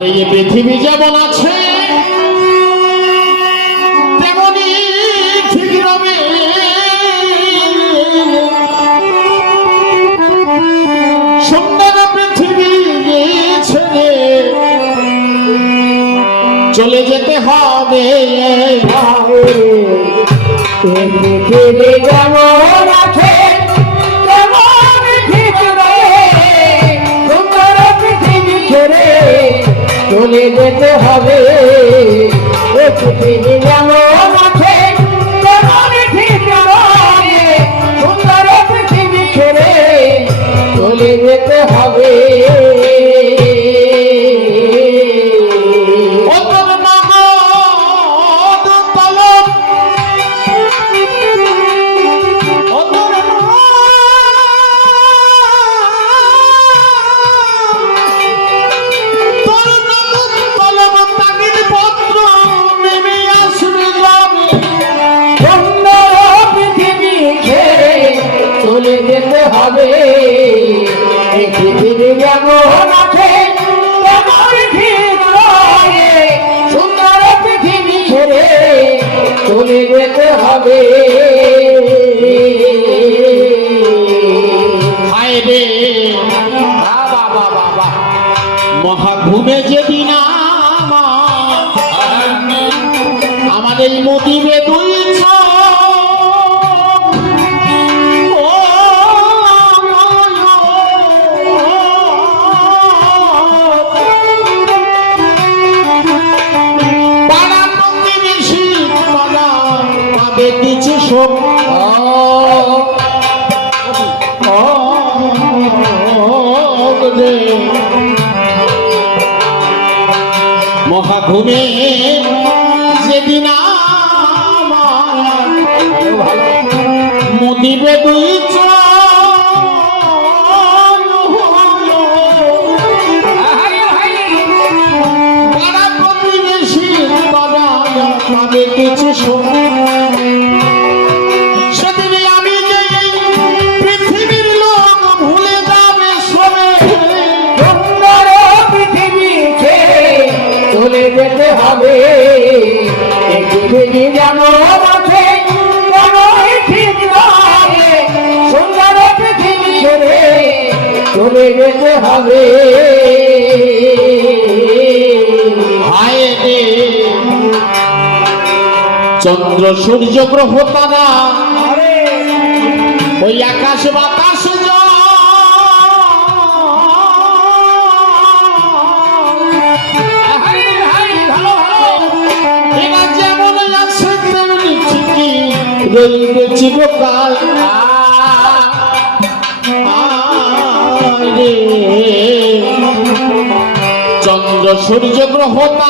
এই পৃথিবী যেমন আছে, তেমনি ঠিক রবে। সুন্দর পৃথিবী ছেড়ে চলে যেতে হবে। পৃথিবী যেমন যেতে হবে। এ পৃথিবী যেমন আছে তেমন সুন্দর পৃথিবী ছেড়ে চলে যেতে হবে। মহাঘুমে যেদিন মহাঘুমে যেদিন মুদিবে দুই সুন্দর পৃথিবী ছেড়ে চলে যেতে হবে। চন্দ্র সূর্য গ্রহ তারা। ওই আকাশ বাতাস রইবে চিরকাল চন্দ্র সূর্য গ্রহ তারা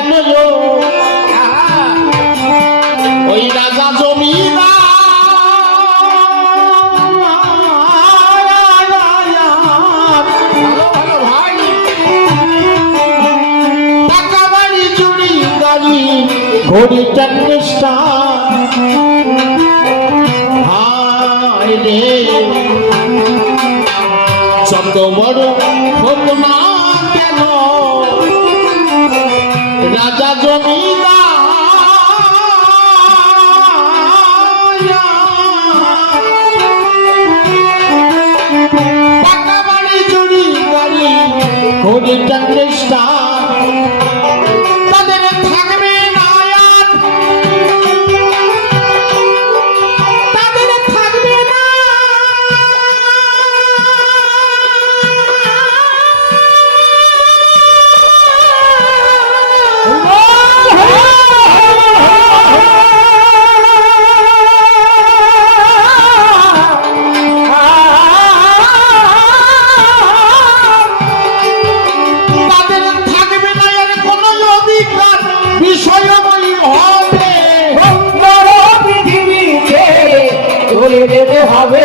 হরিচান নিষ্ঠা হায় রে। চন্দ বড় হোক না কেন রাজা জমিদা হরিচান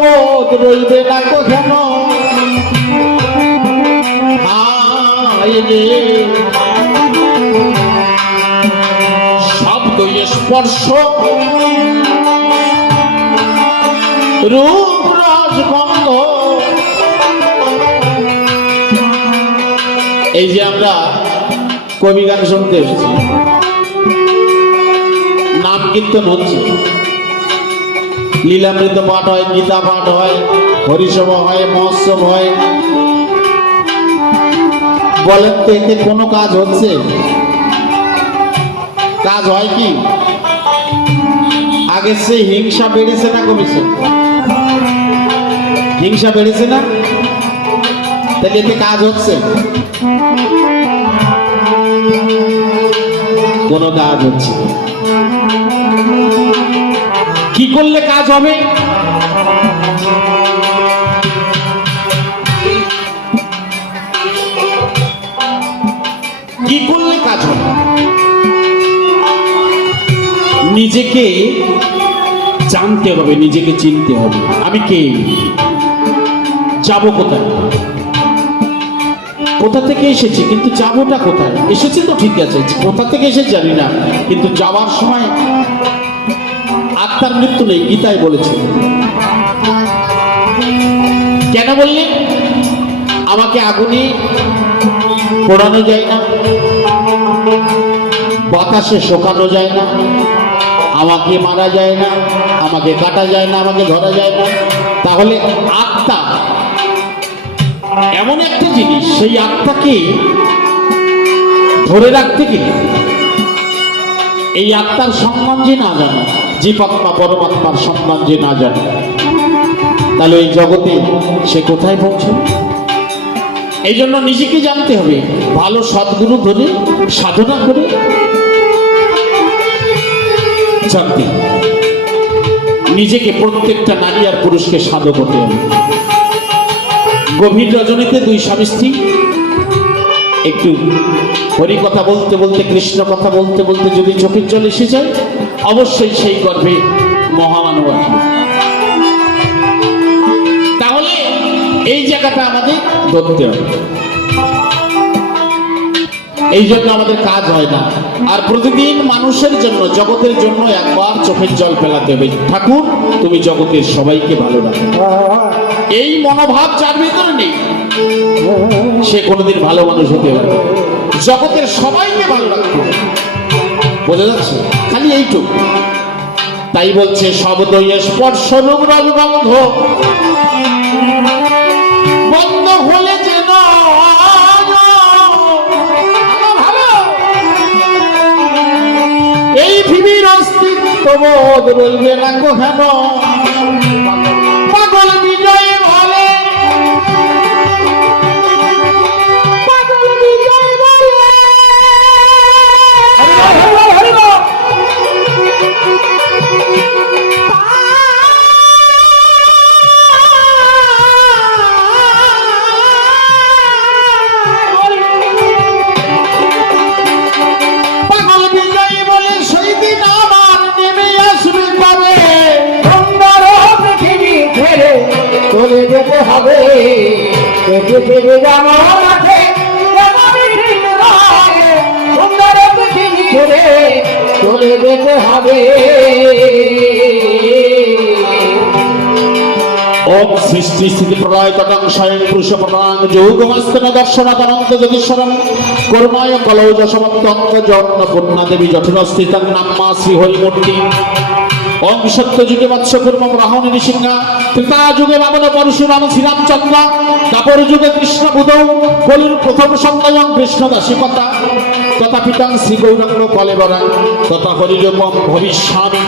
বোধ রইবে না রে শব্দ স্পর্শ রূপ রসগন্ধ এই যে আমরা কবি গান শুনতে এসেছি, নাম কীর্তন হচ্ছে। লীলামৃত পাঠ হয়, গীতা পাঠ হয়, হরিসভা হয়, মহোৎসব হয়। বলেন তো, এতে কোনো কাজ হচ্ছে? কাজ হয় কি? আগে সে হিংসা বেড়েছে না কমেছে? হিংসা বেড়েছে না? তাহলে এতে কাজ হচ্ছে? কোনো কাজ হচ্ছে না। কি করলে কাজ হবে? কি করলে কাজ হবে? নিজেকে জানতে হবে, নিজেকে চিনতে হবে। আমি কে? যাব কোথায়? কোথা থেকে এসেছি? কিন্তু যাবোটা কোথায়? এসেছি তো ঠিক আছে। কোথা থেকে এসেছি জানি না। কিন্তু যাওয়ার সময় আত্মার মৃত্যু নেই, গীতায় বলেছে। কেন বললেন আমাকে আগুনে পোড়ানো যায় না, বাতাসে শোকানো যায় না, আমাকে মারা যায় না, আমাকে কাটা যায় না, আমাকে ধরা যায় না। তাহলে আত্মা এমন একটা জিনিস, সেই আত্মাকে ধরে রাখতে গেলে এই আত্মার সম্মান যে না জানে জীবাত্মা পরমাত্মার সম্মান যে না জানে। তাহলে এই জগতে সে কোথায় পৌঁছে এই জন্য নিজেকে জানতে হবে, ভালো সদ্গুরু ধরে সাধনা করে। জানতে নিজেকে প্রত্যেকটা নারী আর পুরুষকে সাধক হতে হবে। গভীর রজনীতে দুই স্বামী স্ত্রী। একটু হরি কথা বলতে বলতে, কৃষ্ণ কথা বলতে বলতে যদি চোখের জল এসে যায় অবশ্যই সেই গর্ভে মহামানব তাহলে এই জায়গাটা আমাদের ধরতে হবে। এই জন্য আমাদের কাজ হয় না। আর প্রতিদিন মানুষের জন্য, জগতের জন্য একবার চোখের জল ফেলাতে হবে। ঠাকুর, তুমি জগতের সবাইকে ভালো রাখো। এই মনোভাব যার ভিতরে নেই, সে কোনোদিন ভালো মানুষ হতে পারে। জগতের সবাইকে ভালো রাখতে হবে বোঝা যাচ্ছে খালি এইটুকু। তাই বলছে শব্দ স্পর্শ রূপ রসগন্ধ বন্ধ হলে যেন এই পৃথিবীর অস্তিত্ব বোধ রইবে না কোহেন চলে যেতে হবে। ওম সৃষ্টি স্থিতি প্রলয় তটং স্বয়ং পুরুষ প্রণাং কর্মায় কলৌ যশমন্ত অঙ্গ জন্ম কন্যা দেবী জঠর নাম্মা শ্রী সত্য যুগে মৎস্য কুর্ম রাহন নৃসিংহা ত্রেতা যুগে বামন পরশুরাম শ্রীরামচন্দ্র তাপর যুগে কৃষ্ণ বুধ কলির প্রথম সন্তান কৃষ্ণ দাসীকতা তথা পিতাং শ্রী গৌরাঙ্গ কলেবরা, তথা হরিযোগম ভবিষ্যামি